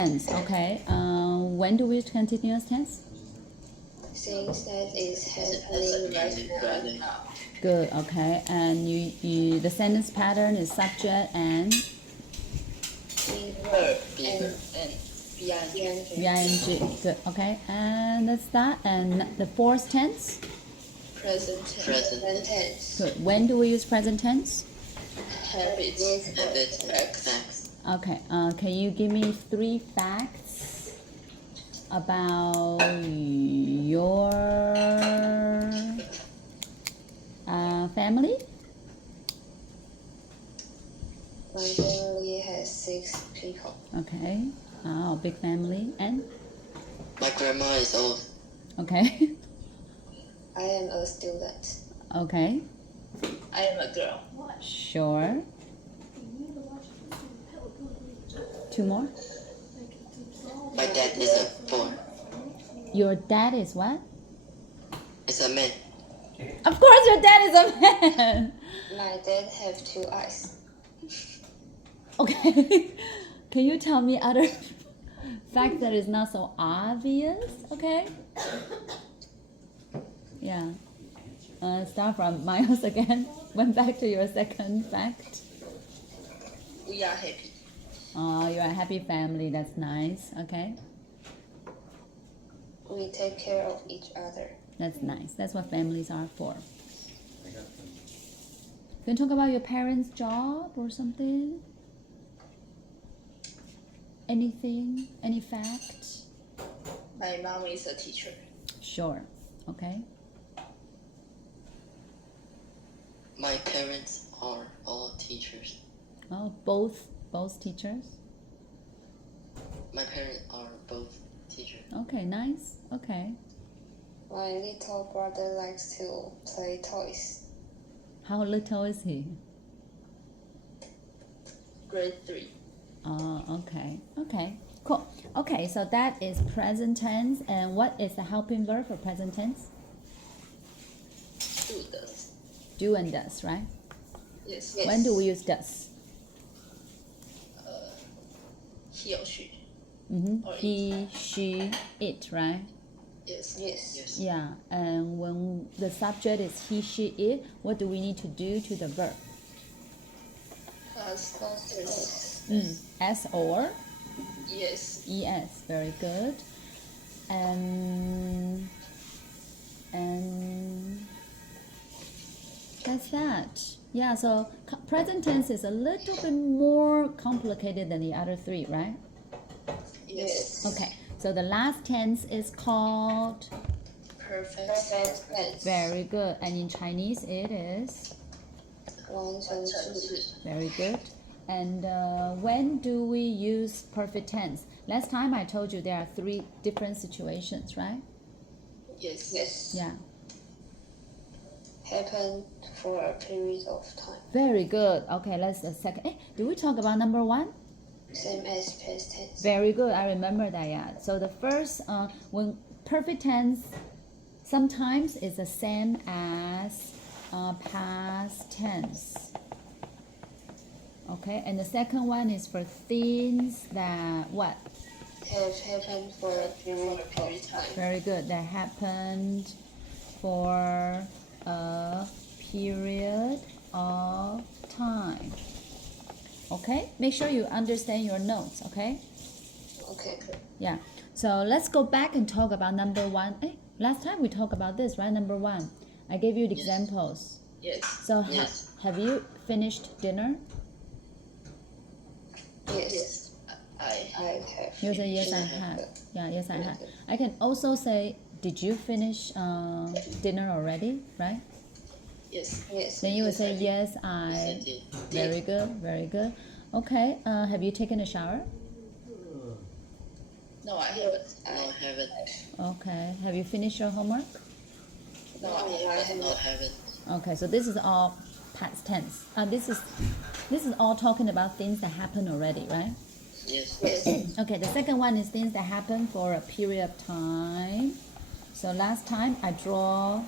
tense. Okay. When do we use continuous tense? Things that is happening right now. Good. Okay. And the sentence pattern is subject and Be verb and being. ing. Good. Okay. And that's that. And the fourth tense. Present tense. Good. When do we use present tense? Habits. Facts. Okay. Can you give me 3 facts about your family? My family has 6 people. Okay. Big family. And? My grandma is old. Okay. I am a student. Okay. I am a girl. Sure. 2 more? My dad is a 4. Your dad is what? It's a man. Of course your dad is a man! My dad have 2 eyes. Okay. Can you tell me other fact that is not so obvious? Okay. Yeah. Start from Miles again. Went back to your second fact. We are happy. You're a happy family. That's nice. Okay. We take care of each other. That's nice. That's what families are for. Can you talk about your parents' job or something? Anything? Any fact? My mom is a teacher. Sure. Okay. My parents are all teachers. Oh, both teachers. My parents are both teachers. Okay, nice. Okay. My little brother likes to play toys. How little is he? Grade 3. Okay. Okay. Cool. Okay, so that is present tense. And what is the helping verb for present tense? Do does. Do and does, right? Yes. When do we use does? He or she. Or He, she, it, right? Yes. Yeah. And when the subject is he, she, it, what do we need to do to the verb? Past S or Yes. es. Very good. And that's that. Yeah, so present tense is a little bit more complicated than the other 3, right? Yes. Okay, so the last tense is called Perfect tense. very good. And in Chinese it is 完成式. very good. And when do we use perfect tense? Last time I told you there are 3 different situations, right? Yes. Yeah. Happen for a period of time. Very good. Okay, let's a second. Do we talk about number 1? Same as past tense. Very good. I remember that. Yeah. So the first, when perfect tense, sometimes is the same as past tense. Okay. And the second one is for things that what? Have happened for a period of time. Very good. That happened for a period of time. Okay. Make sure you understand your notes. Okay. Okay. Yeah. So let's go back and talk about number 1. Last time we talked about this, right? Number 1. I gave you the examples. Yes. So Yes. have you finished dinner? Yes. I have. You say yes, I have. Yeah, yes, I have. I can also say, did you finish dinner already? Right? Yes. Then you would say yes, I. did. Very good, very good. Okay. Have you taken a shower? No, I haven't. No, I haven't. Okay. Have you finished your homework? No, I haven't. No, I haven't. Okay, so this is all past tense. This is all talking about things that happen already, right? Yes. Okay, the second one is things that happen for a period of time. So last time I draw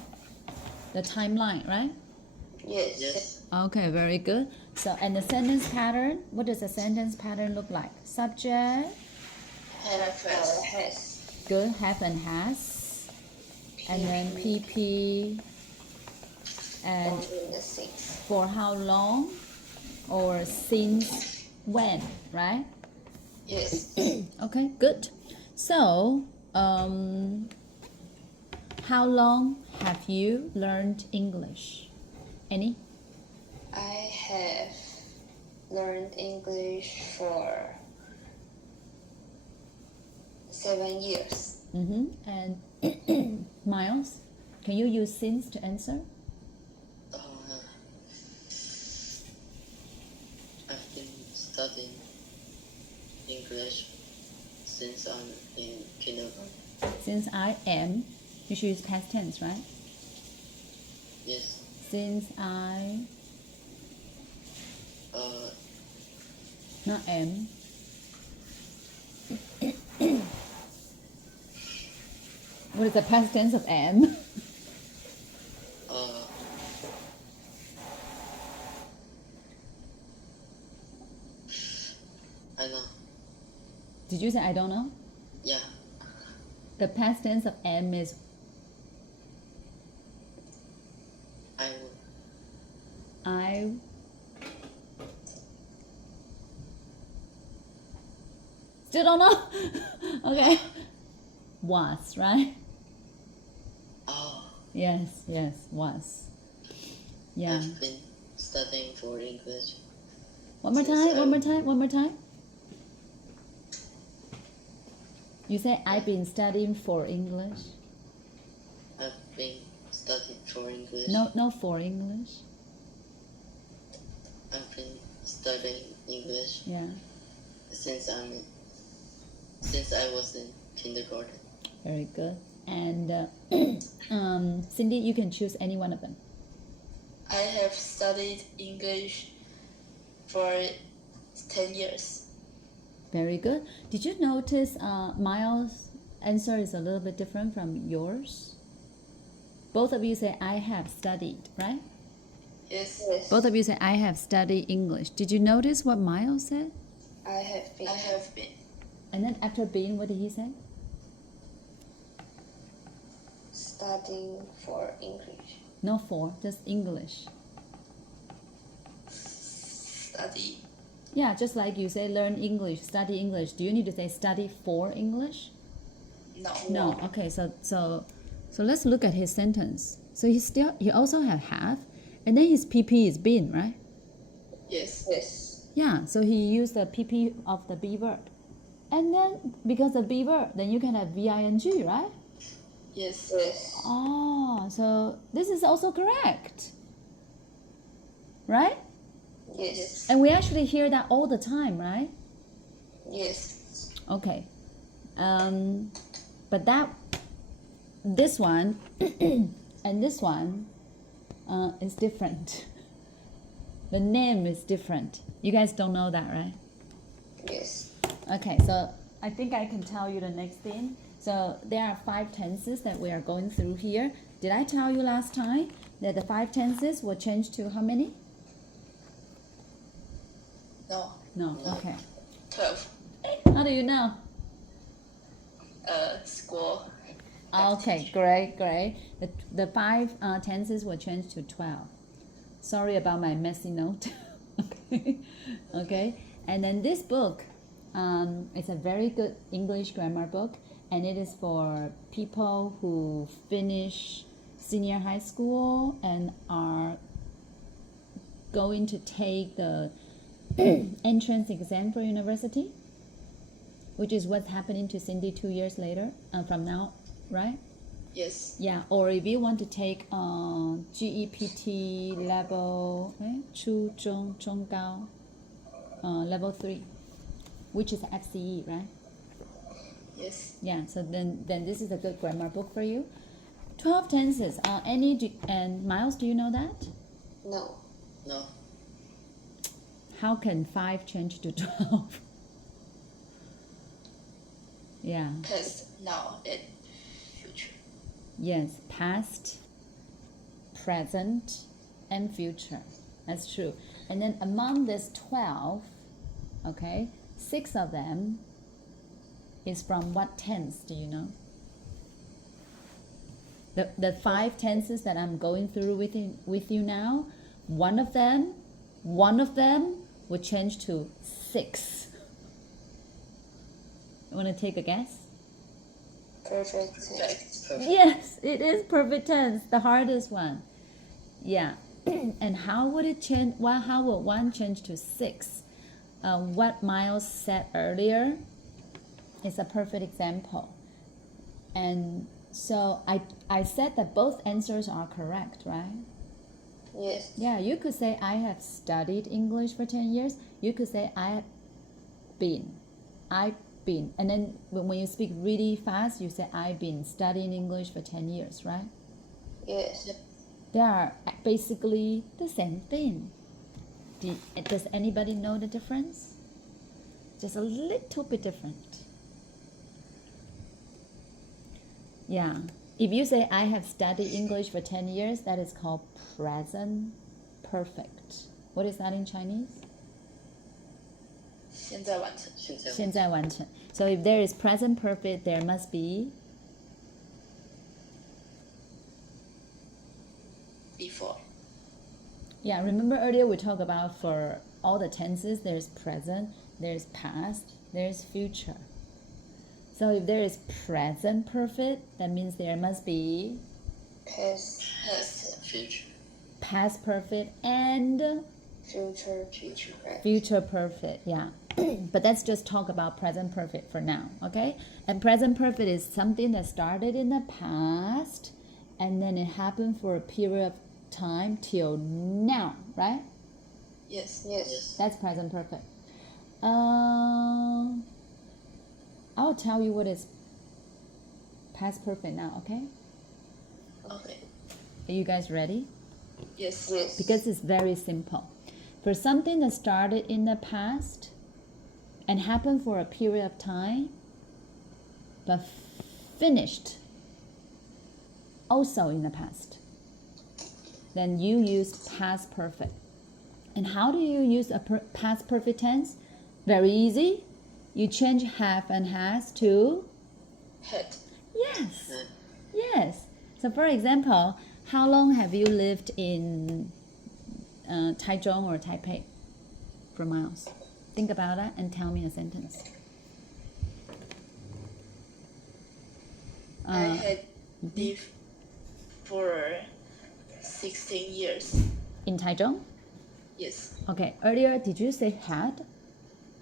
the timeline, right? Yes. Okay, very good. So, and the sentence pattern, what does the sentence pattern look like? Subject, Have has. Good. Have and has. And then PP. And Born in the six. for how long? Or since when, right? Yes. Okay, good. So, how long have you learned English? Any? I have learned English for 7 years. And Miles, can you use since to answer? I've been studying English since I'm in kindergarten. Since I am, you should use past tense, right? Yes. Since I, Uh, not am. What is the past tense of am? uh, I know. Did you say I don't know? Yeah. The past tense of am is I will. I. Still don't know? Okay. Was, right? Oh, Yes, was. Yeah. I've been studying for English. One more time, one more time. You say I've been studying for English. I've been studying for English. No for English. I've been studying English Yeah. since I was in kindergarten. Very good. And Cindy, you can choose any one of them. I have studied English for 10 years. Very good. Did you notice Miles' answer is a little bit different from yours? Both of you say I have studied, right? Yes. Both of you say I have studied English. Did you notice what Miles said? I have been. I have been And then after being, what did he say? Studying for English. No for, just English. study. Yeah, just like you say learn English, study English. Do you need to say study for English? No. No. Okay, so let's look at his sentence. So he also have, and then his PP is been, right? Yes. Yes. Yeah, so he used the PP of the be word. And then because the be word, then you can have VING, right? Yes. Yes. Oh, so this is also correct. Right? Yes. And we actually hear that all the time, right? Yes. Okay. But this one and this one is different. The name is different. You guys don't know that, right? Yes. Okay, so I think I can tell you the next thing. So there are 5 tenses that we are going through here. Did I tell you last time that the 5 tenses will change to how many? No. No, okay. 12. How do you know? School. Okay, great. The 5 tenses will change to 12. Sorry about my messy note. Okay. And then this book, it's a very good English grammar book, and it is for people who finish senior high school and are going to take the entrance exam for university, which is what's happening to Cindy 2 years later from now, right? Yes. Yeah, or if you want to take GEPT level 初中中高 level 3, which is FCE, right? Yes. Yeah, so then this is a good grammar book for you. 12 tenses. And Miles, do you know that? No. No. How can 5 change to 12? Yeah. Past, now, and future. Yes, past, present, and future. That's true. And then among this 12, okay, 6 of them is from what tense? Do you know? The 5 tenses that I'm going through with you now, one of them would change to 6. You want to take a guess? Perfect. Perfect. Yes, it is perfect tense, the hardest one. Yeah. And how would it change? Well, how would one change to 6? What Miles said earlier is a perfect example. And so I said that both answers are correct, right? Yes. Yeah, you could say I have studied English for 10 years. You could say I've been. And then when you speak really fast, you say I've been studying English for 10 years, right? Yes. They are basically the same thing. Does anybody know the difference? Just a little bit different. Yeah. If you say I have studied English for 10 years, that is called present perfect. What is that in Chinese? 现在完成。现在完成. So if there is present perfect, there must be Before. Yeah, remember earlier we talked about for all the tenses, there's present, there's past, there's future. So if there is present perfect, that means there must be Past. Future. past perfect and Future. Right. future perfect. Yeah. But let's just talk about present perfect for now, okay? And present perfect is something that started in the past and then it happened for a period of time till now, right? Yes. Yes. That's present perfect. I'll tell you what is past perfect now, okay? Okay. Are you guys ready? Yes. Yes. Because it's very simple. For something that started in the past and happened for a period of time, but finished also in the past, then you use past perfect. And how do you use a past perfect tense? Very easy. You change have and has to Had. yes. Yes. So for example, how long have you lived in Taichung or Taipei for Miles? Think about that and tell me a sentence. I had lived for 16 years. In Taichung? Yes. Okay. Earlier, did you say had?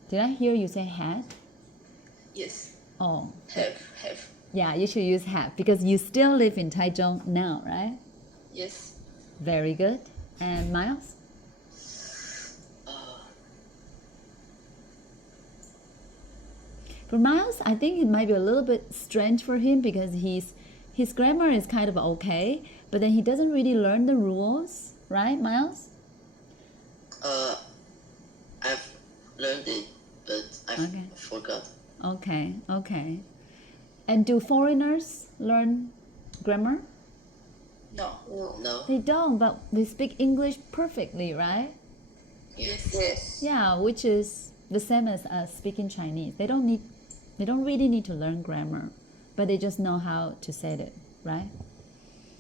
Did I hear you say had? Yes. Oh, Have. yeah, you should use have because you still live in Taichung now, right? Yes. Very good. And Miles? For Miles, I think it might be a little bit strange for him because his grammar is kind of okay, but then he doesn't really learn the rules, right, Miles? I've learned it, but I Okay. forgot. Okay. And do foreigners learn grammar? No. No. No. They don't, but they speak English perfectly, right? Yes. Yes. Yeah, which is the same as us speaking Chinese. They don't really need to learn grammar, but they just know how to say it, right?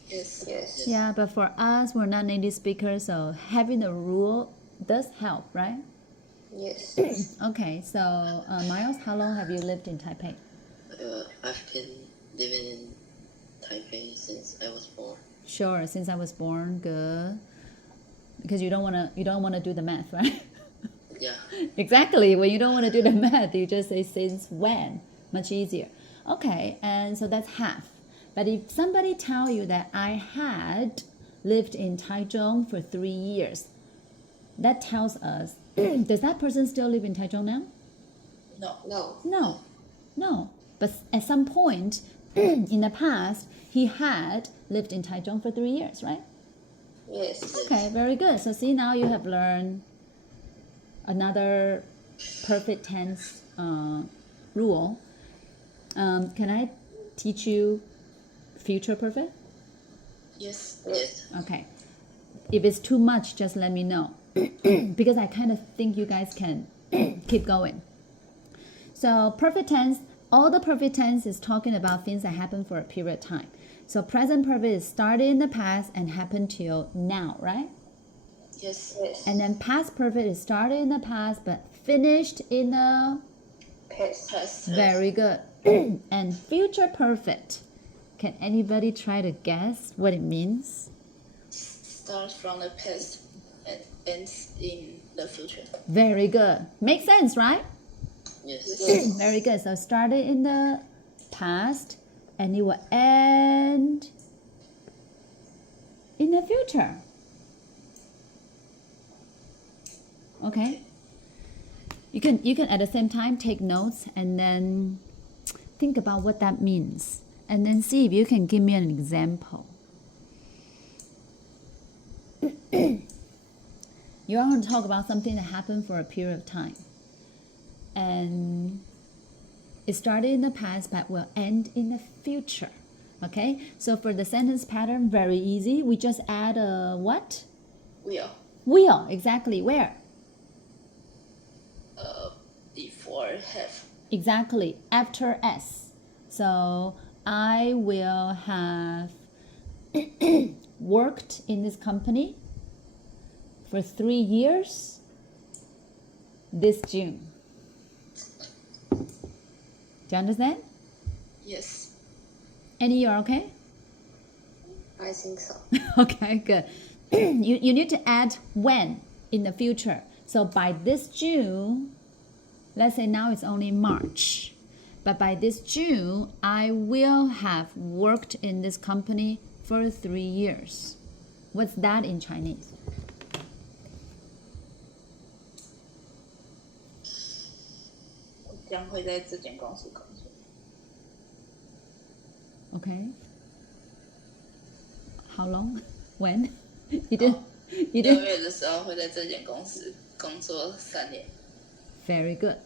Yes. Yes. Yeah, but for us, we're not native speakers, so having a rule does help, right? Yes. Okay, so Miles, how long have you lived in Taipei? I've been living in Taipei since I was born. Sure, since I was born, good. Because you don't wanna do the math, right? Yeah. Exactly. When you don't want to do the math, you just say since when. Much easier. Okay, and so that's half. But if somebody tell you that I had lived in Taichung for 3 years, that tells us, does that person still live in Taichung now? No. No. No. But at some point in the past, he had lived in Taichung for 3 years, right? Yes. Okay, very good. So see, now you have learned another perfect tense rule. Can I teach you future perfect? Yes. Yes. Okay. If it's too much, just let me know. Because I kind of think you guys can keep going. So perfect tense, all the perfect tense is talking about things that happen for a period of time. So present perfect is started in the past and happened till now, right? Yes. Yes. And then past perfect is started in the past but finished in the Past. Past. very good. And future perfect. Can anybody try to guess what it means? Starts from the past and ends in the future. Very good. Makes sense, right? Yes. Very good. So started in the past and it will end in the future. Okay? You can at the same time take notes and then think about what that means. And then see if you can give me an example. You are going to talk about something that happened for a period of time. And it started in the past but will end in the future. Okay? So for the sentence pattern, very easy. We just add a what? Will. Will, exactly. Where? Before have. Exactly. After S. So I will have worked in this company for 3 years this June. Do you understand? Yes. Any year, okay? I think so. Okay, good. You need to add when in the future. So by this June, let's say now it's only March, but by this June, I will have worked in this company for 3 years. What's that in Chinese? 我将会在这间公司工作。 Okay. How long? When? You did? You 6 did? 月的时候会在这间公司工作3年。 Very good.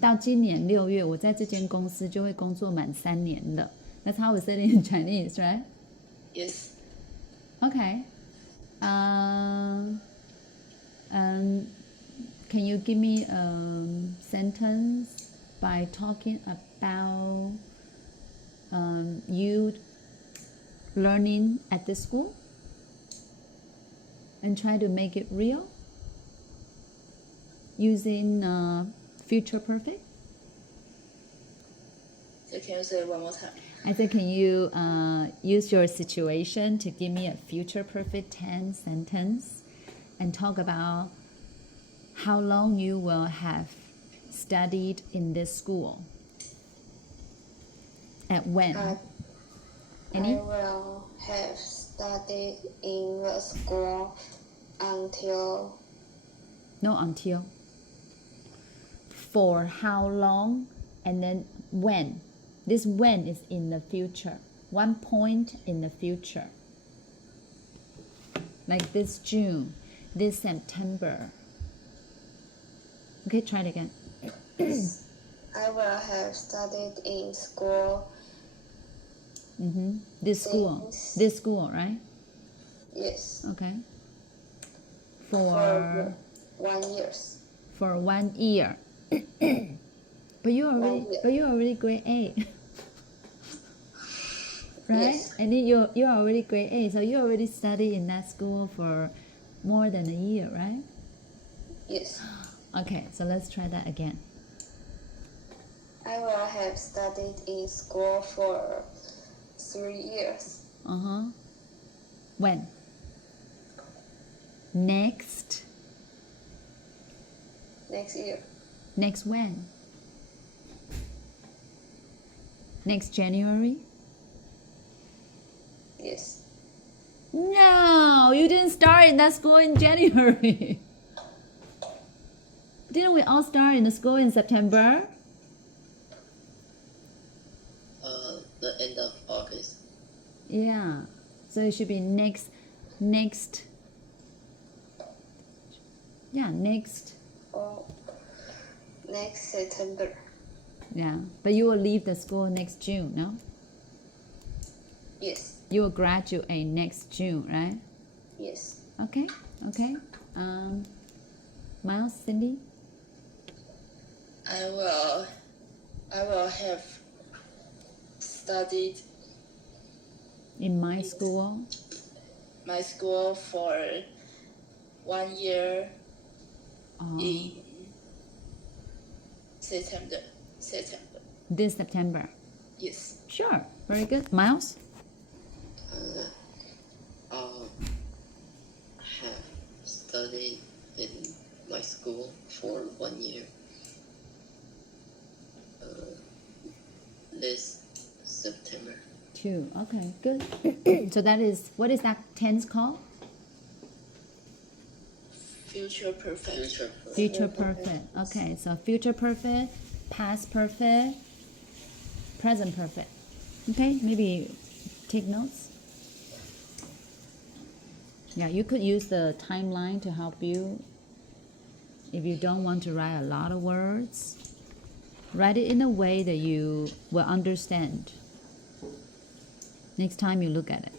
到今年6月，我在这间公司就会工作满3年了。That's how we say it in Chinese, right? Yes. Okay. Can you give me a sentence by talking about you learning at the school and try to make it real using future perfect? So can you say it one more time? I said, can you use your situation to give me a future perfect tense sentence and talk about how long you will have studied in this school? At when? Any? I will have studied in the school until No, until. For how long and then when? This when is in the future. One point in the future. Like this June, this September. Okay, try it again. I will have studied in school. This school. Since- This school, right? Yes, Okay. for 1 year. For 1 year. But you are already grade A. Right? Yes. And then you're already grade A, so you already study in that school for more than a year, right? Yes, Okay, so let's try that again. I will have studied in school for 3 years. When? Next. Next year. Next when? Next January? Yes, No, you didn't start in that school in January. Didn't we all start in the school in September? The end of August. Yeah. So it should be next. Yeah, next. or next September. Yeah. But you will leave the school next June, no? Yes, You will graduate next June, right? yes. Okay. Okay. Miles, Cindy? I will have studied In my school. my school for 1 year in September. This September. Yes. Sure. Very good. Miles? Have studied in my school for 1 year. This September. 2. Okay, good. So that is, what is that tense called? Future perfect. Future perfect. Okay, so future perfect, past perfect, present perfect. Okay, maybe take notes. Yeah, you could use the timeline to help you if you don't want to write a lot of words. Write it in a way that you will understand next time you look at it.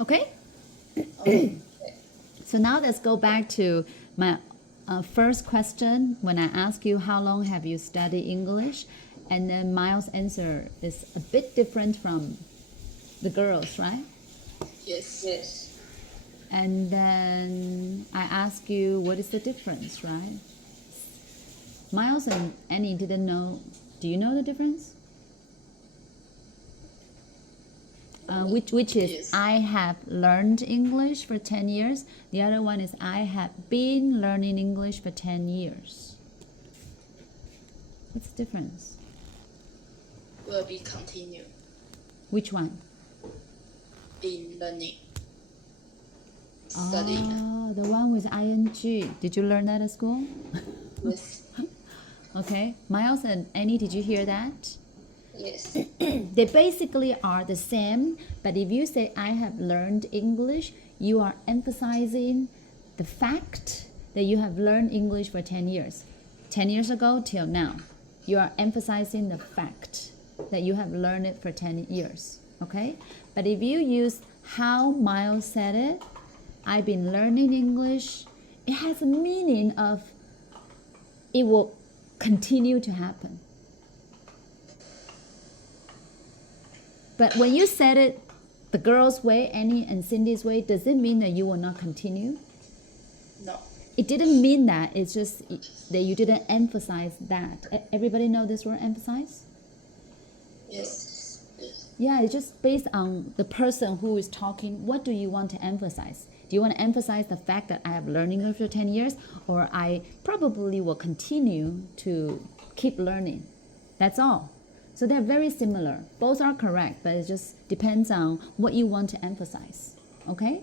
Okay? So now let's go back to my first question when I ask you how long have you studied English, and then Miles' answer is a bit different from the girls, right? Yes. Yes. And then I ask you what is the difference, right? Miles and Annie didn't know. Do you know the difference? Which is Yes. I have learned English for 10 years. The other one is I have been learning English for 10 years. What's the difference? Will be continue Which one? in learning. Studying. Oh, the one with ing. Did you learn that at school? Yes. Okay. Miles and Annie, did you hear that? Yes. They basically are the same, but if you say I have learned English, you are emphasizing the fact that you have learned English for 10 years. 10 years ago till now. You are emphasizing the fact that you have learned it for 10 years. Okay? But if you use how Miles said it, I've been learning English, it has a meaning of it will continue to happen. But when you said it the girls' way, Annie and Cindy's way, does it mean that you will not continue? No. It didn't mean that. It's just that you didn't emphasize that. Everybody know this word emphasize? Yes. Yeah, it's just based on the person who is talking. What do you want to emphasize? Do you want to emphasize the fact that I have learned English for 10 years, or I probably will continue to keep learning? That's all. So they're very similar. Both are correct, but it just depends on what you want to emphasize. Okay?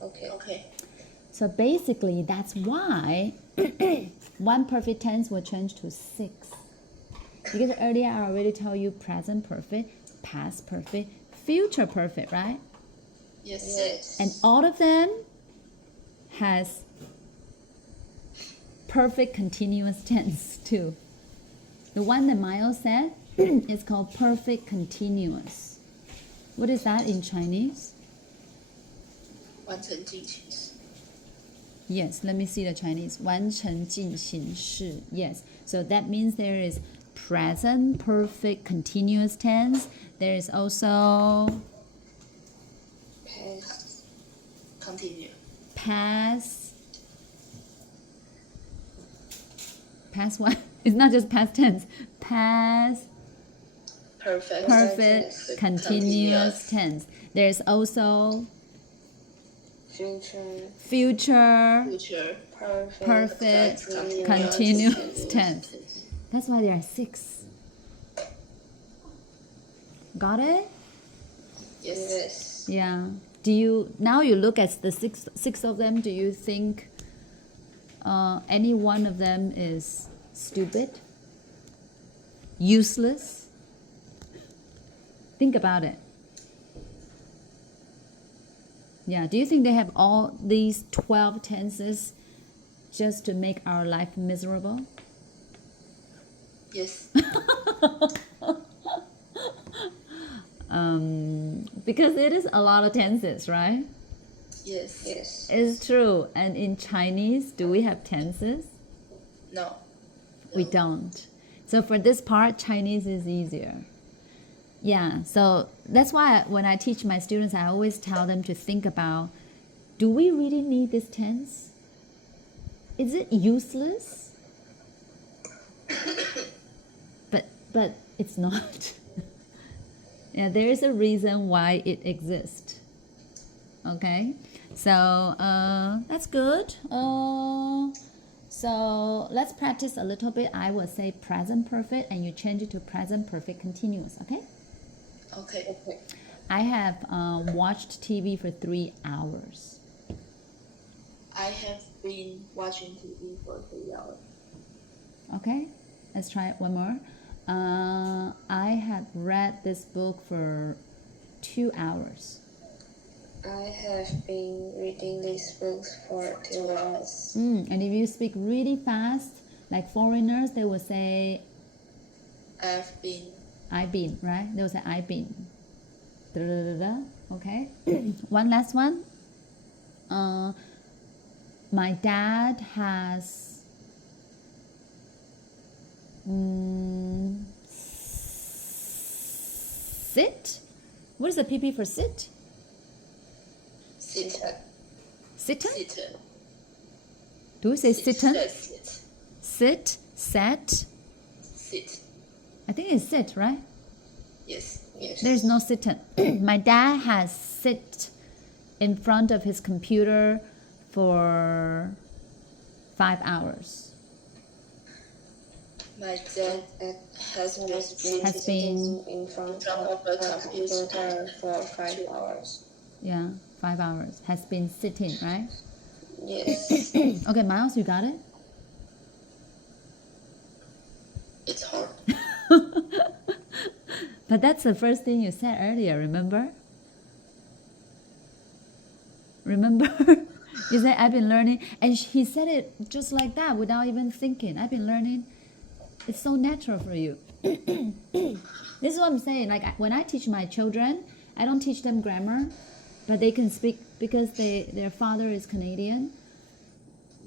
Okay. Okay. So basically, that's why one perfect tense will change to 6. Because earlier I already told you present perfect, past perfect, future perfect, right? Yes. Yes. And all of them has perfect continuous tense too. The one that Miles said is called perfect continuous. What is that in Chinese? 完成进行时. Yes, let me see the Chinese. 完成进行式. Yes. So that means there is present perfect continuous tense. There is also Past. Continue. past what? It's not just past tense. Past Perfect. perfect continuous Continuous. tense. There's also Future. future Future. Perfect. perfect Continuous continuous tense. That's why there are 6. Got it? Yes. Yes. Yeah. Do you now you look at the six of them? Do you think any one of them is stupid, useless? Think about it. Yeah. Do you think they have all these 12 tenses just to make our life miserable? Yes. Because it is a lot of tenses, right? Yes. Yes. It's true. And in Chinese, do we have tenses? No. We don't. So for this part, Chinese is easier. Yeah, so that's why when I teach my students, I always tell them to think about, do we really need this tense? Is it useless? But it's not. Yeah, there is a reason why it exists. Okay, so that's good. So let's practice a little bit. I will say present perfect and you change it to present perfect continuous, okay? Okay. Okay. I have watched TV for 3 hours. I have been watching TV for 3 hours. Okay, let's try it one more. I have read this book for 2 hours. I have been reading these books for 2 hours. And if you speak really fast, like foreigners, they will say, I've been. I've been, right? They will say, I've been. Da-da-da-da. Okay. One last one. My dad has sit. What is the PP for sit? Sit. Sitten? Sit. Do we say sitten? Sit. Sit, sat. Sit. I think it's sit, right? Yes. Yes. There's no sitten. My dad has sit in front of his computer for 5 hours. My dad has been Has been in front of of a the computer for 5 hours. Yeah, 5 hours. Has been sitting, right? Yes. Okay, Miles, you got it? It's hard. But that's the first thing you said earlier, remember? Remember? You said, I've been learning. And he said it just like that without even thinking. I've been learning. It's so natural for you. This is what I'm saying. Like when I teach my children, I don't teach them grammar, but they can speak because their father is Canadian.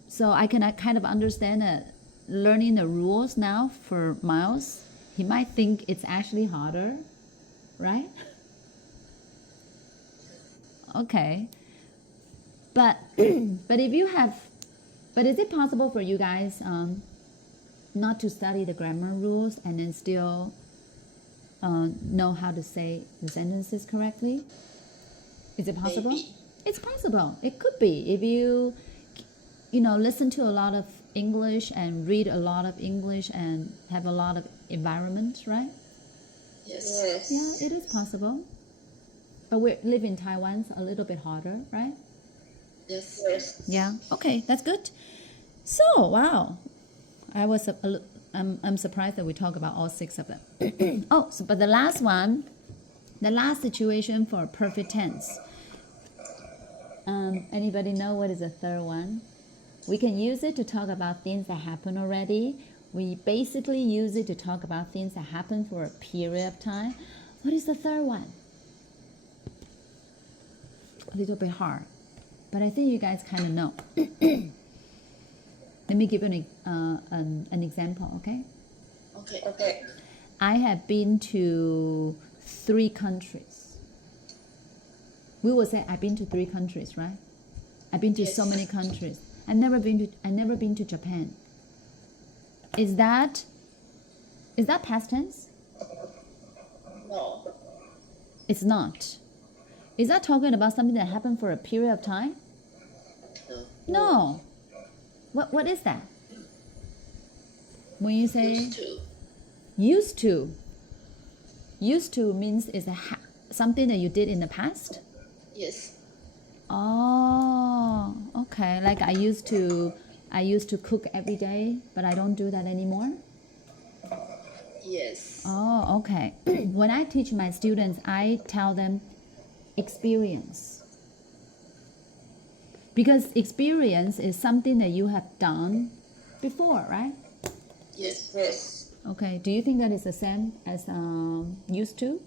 So I can kind of understand that learning the rules now for Miles, he might think it's actually harder, right? Okay. But if you have, but is it possible for you guys not to study the grammar rules and then still know how to say the sentences correctly? Is it possible? Maybe. It's possible. It could be if you listen to a lot of English and read a lot of English and have a lot of environment, right? Yes. Yes. Yeah, it is possible. But we live in Taiwan, so a little bit harder, right? Yes. Yes. Yeah. Okay, that's good. So, wow, I'm surprised that we talk about all 6 of them. But the last one, the last situation for perfect tense. Anybody know what is the third one? We can use it to talk about things that happen already. We basically use it to talk about things that happen for a period of time. What is the third one? A little bit hard, but I think you guys kind of know. Let me give you an example, okay? Okay. Okay. I have been to 3 countries. We will say I've been to 3 countries, right? I've been to so many countries. I've never been to Japan. Is that past tense? No. It's not. Is that talking about something that happened for a period of time? No. No. What is that? When you say Used to. used to means it's something that you did in the past? Yes. Oh, okay. Like I used to cook every day, but I don't do that anymore. Yes. Oh, okay. When I teach my students, I tell them experience. Because experience is something that you have done before, right? Yes. Yes. Okay. Do you think that is the same as used to?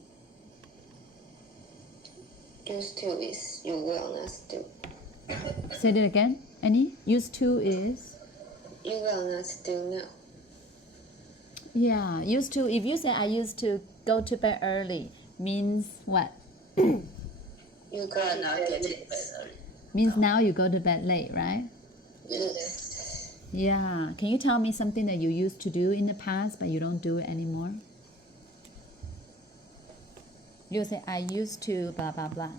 Used to is you will not do. Say it again. Any? Used to is? You will not do now. Yeah. Used to. If you say I used to go to bed early, means what? You You go are to not bed getting late. better. Means now you go to bed late, right? Yes. Yeah. Can you tell me something that you used to do in the past but you don't do it anymore? You say I used to blah blah blah.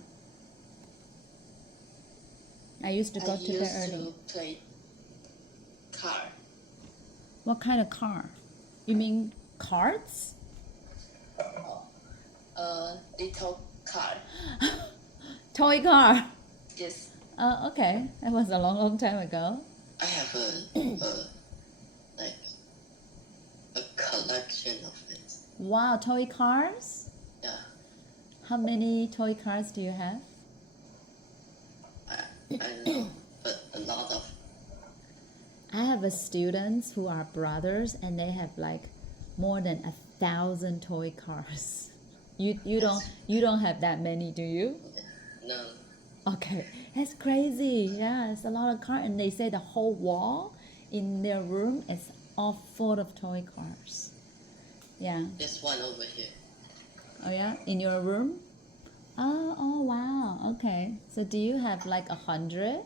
I used to go I to bed used early. to play car. What kind of car? You mean cards? A little car. Toy car. Yes. Okay. That was a long, long time ago. I have like a collection of it. Wow, toy cars? Yeah, How many toy cars do you have? I don't know, but a lot of. I have a students who are brothers and they have like more than 1,000 toy cars. You don't have that many, do you? No, Okay, that's crazy. Yeah, it's a lot of cars, and they say the whole wall in their room is all full of toy cars. Yeah. there's one over here. Oh yeah, in your room? Oh wow. Okay. So do you have like 100?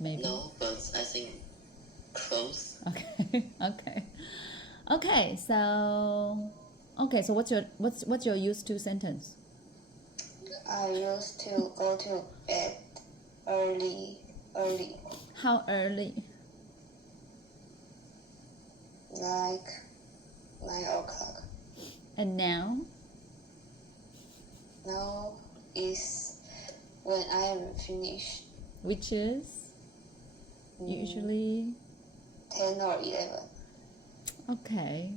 Maybe. No, but I think close. Okay. Okay. So what's your used to sentence? I used to go to bed early. How early? Like 9 o'clock. And now? Now is when I am finished. Which is usually 10 or 11. okay.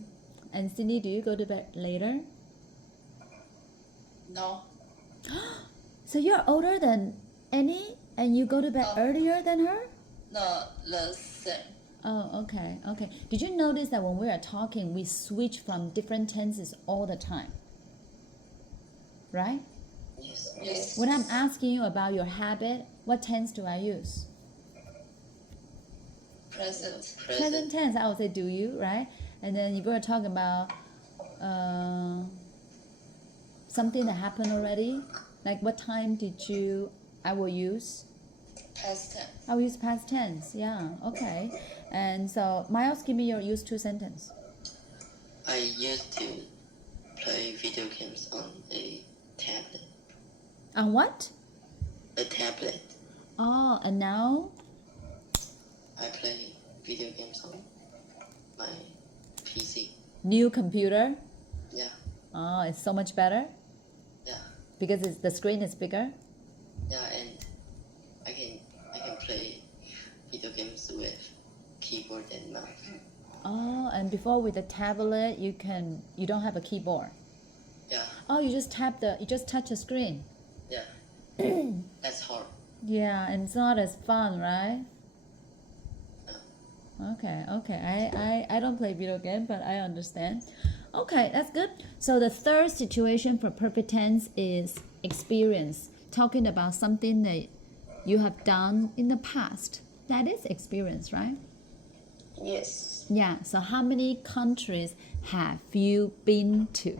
And Cindy, do you go to bed later? No. So you're older than Annie and you go to bed earlier than her? No, the same. Oh, okay. Did you notice that when we are talking, we switch from different tenses all the time? Right? Yes. Yes. When I'm asking you about your habit, what tense do I use? Present. Present tense, I would say do you, right? And then if we're talking about something that happened already, like what time did you, I will use? Past tense. I will use past tense, yeah, okay. And so, Miles, give me your used to sentence. I used to play video games on a tablet. On what? A tablet. Oh, and now? I play video games on my PC. New computer? Yeah, Oh, it's so much better? yeah, Because the screen is bigger? yeah, and I can play video games with keyboard and mouse. Oh, and before with the tablet, you don't have a keyboard. Yeah, Oh, you just touch the screen. yeah. That's hard. Yeah, and it's not as fun, right? No. Okay. I don't play video game, but I understand. Okay, that's good. So the third situation for perfect tense is experience, talking about something that you have done in the past. That is experience, right? Yes. Yeah. So how many countries have you been to?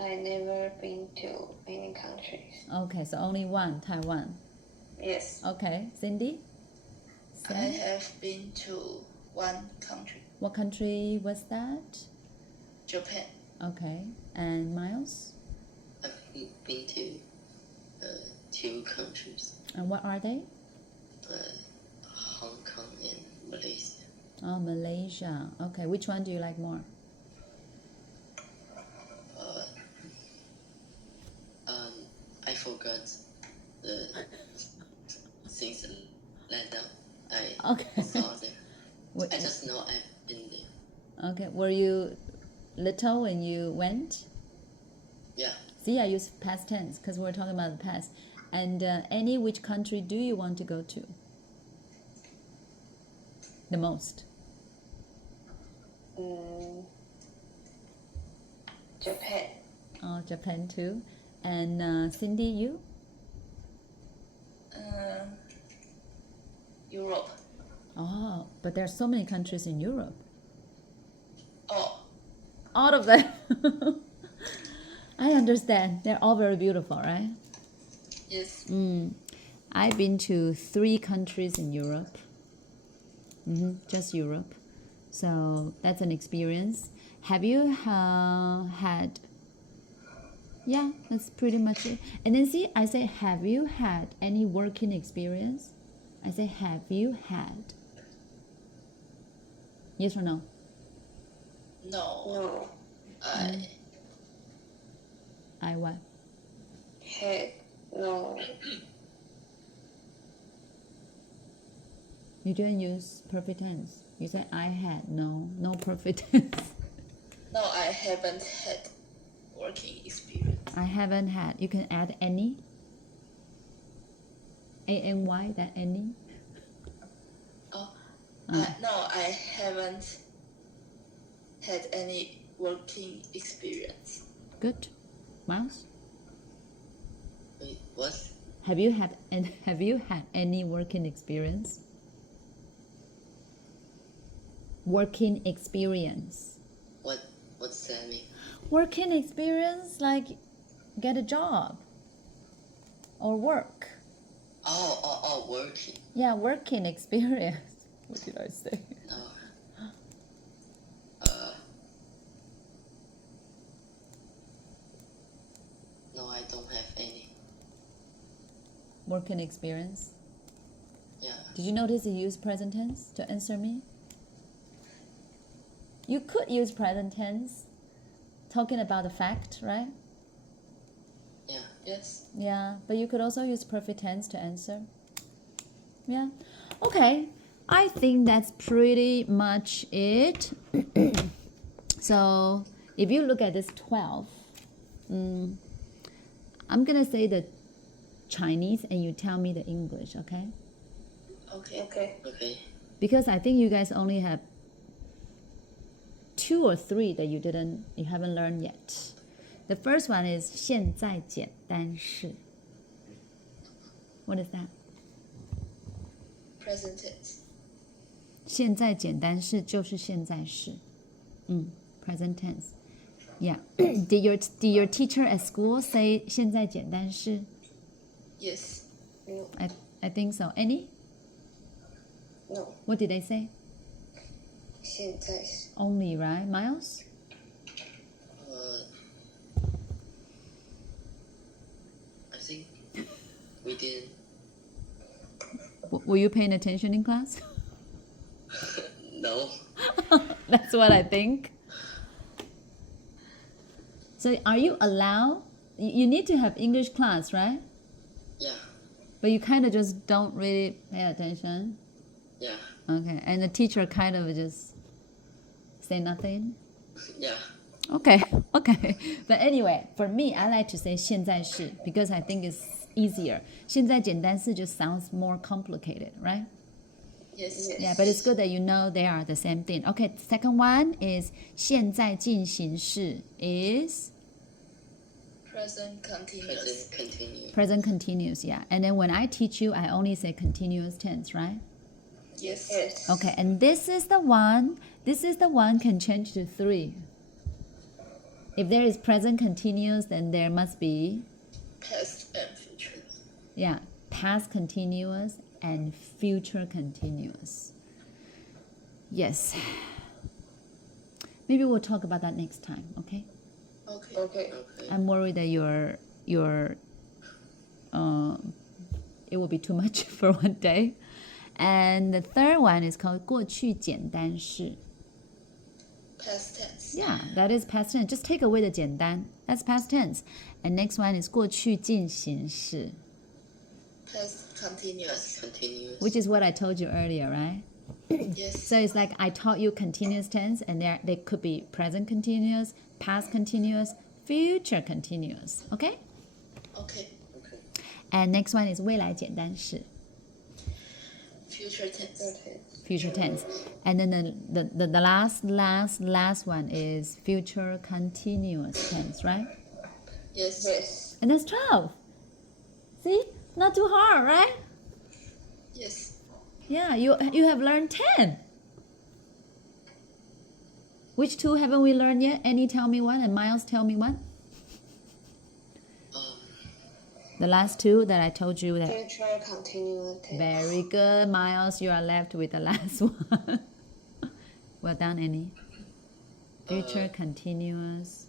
I never been to many countries. Okay, so only one, Taiwan. Yes. Okay, Cindy? I have been to one country, What country was that? Japan. Okay, and Miles? I've been to 2 countries, And what are they? Hong Kong and Malaysia. Oh, Malaysia. Okay, which one do you like more? I forgot the things laid down. I Okay. saw them. Wait, I just know I've been there. okay, were you little when you went? Yeah, See, I use past tense because we're talking about the past. And any which country do you want to go to? The most. Japan. Oh, Japan too. And Cindy, you? Europe. Oh, but there are so many countries in Europe. Oh, All of them. I understand. They're all very beautiful, right? yes. I've been to 3 countries in Europe. Just Europe. So that's an experience. Have you had? Yeah, that's pretty much it. And then see, I say, have you had any working experience? I say, have you had? Yes or no? No. No. I what? Had. No. You didn't use perfect tense. You said I had. No perfect tense. No, I haven't had working experience. I haven't had. You can add any. A-N-Y, that any. Oh, no, I haven't had any working experience. Good. Miles? Wait, what? Have you had any working experience? Working experience. What's that mean? Working experience like get a job or work. Oh, working. Yeah, working experience. What did I say? No. No, I don't have any. Working experience. Yeah. Did you notice you use present tense to answer me? You could use present tense talking about the fact, right? Yeah. Yes. Yeah, but you could also use perfect tense to answer. Yeah. Okay. I think that's pretty much it. So if you look at this 12, I'm going to say the Chinese and you tell me the English, okay? Okay. Okay. Okay. Because I think you guys only have 2 or 3 that you haven't learned yet. The first one is 现在简单式. What is that? Present tense. 现在简单式就是现在式. Present tense. Yeah. Did your teacher at school say 现在简单式? Yes. No. I think so. Any? No. What did they say? 现在是 Only, right? Miles? I think we didn't. Were you paying attention in class? No. That's what I think. So are you allowed? You need to have English class, right? Yeah. But you kind of just don't really pay attention. Yeah. Okay. And the teacher kind of just say nothing. Yeah. Okay. But anyway, for me, I like to say 现在式 because I think it's easier. 现在简单式 just sounds more complicated, right? Yes. Yeah, but it's good that you know they are the same thing. Okay, second one is 现在进行式 is Present continuous. present continuous, yeah. And then when I teach you, I only say continuous tense, right? Yes. yes. Okay, and this is the one can change to 3. If there is present continuous, then there must be, Past and future. yeah, past continuous and future continuous. Yes. Maybe we'll talk about that next time, okay? Okay. Okay. Okay. I'm worried that it will be too much for one day. And the third one is called 过去简单式. Past tense. Yeah, that is past tense. Just take away the 简单. That's past tense. And next one is 过去进行式, Past continuous. Continuous. which is what I told you earlier, right? Yes. So it's like I taught you continuous tense, and they could be present continuous, past continuous, future continuous. Okay? Okay. Okay. And next one is 未来简单式 Future tense. Okay. future tense. And then the last one is future continuous tense, right? Yes. Yes. And that's 12. See? Not too hard, right? Yes. Yeah, you have learned 10. Which two haven't we learned yet? Annie, tell me one, and Miles, tell me one. The last two that I told you that. Future continuous tense. Very good, Miles. You are left with the last one. Well done, Annie. Future continuous.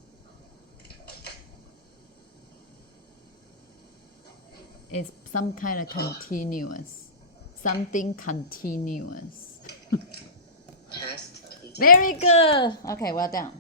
It's some kind of continuous. Something continuous. Past continuous. Very good. Okay, well done.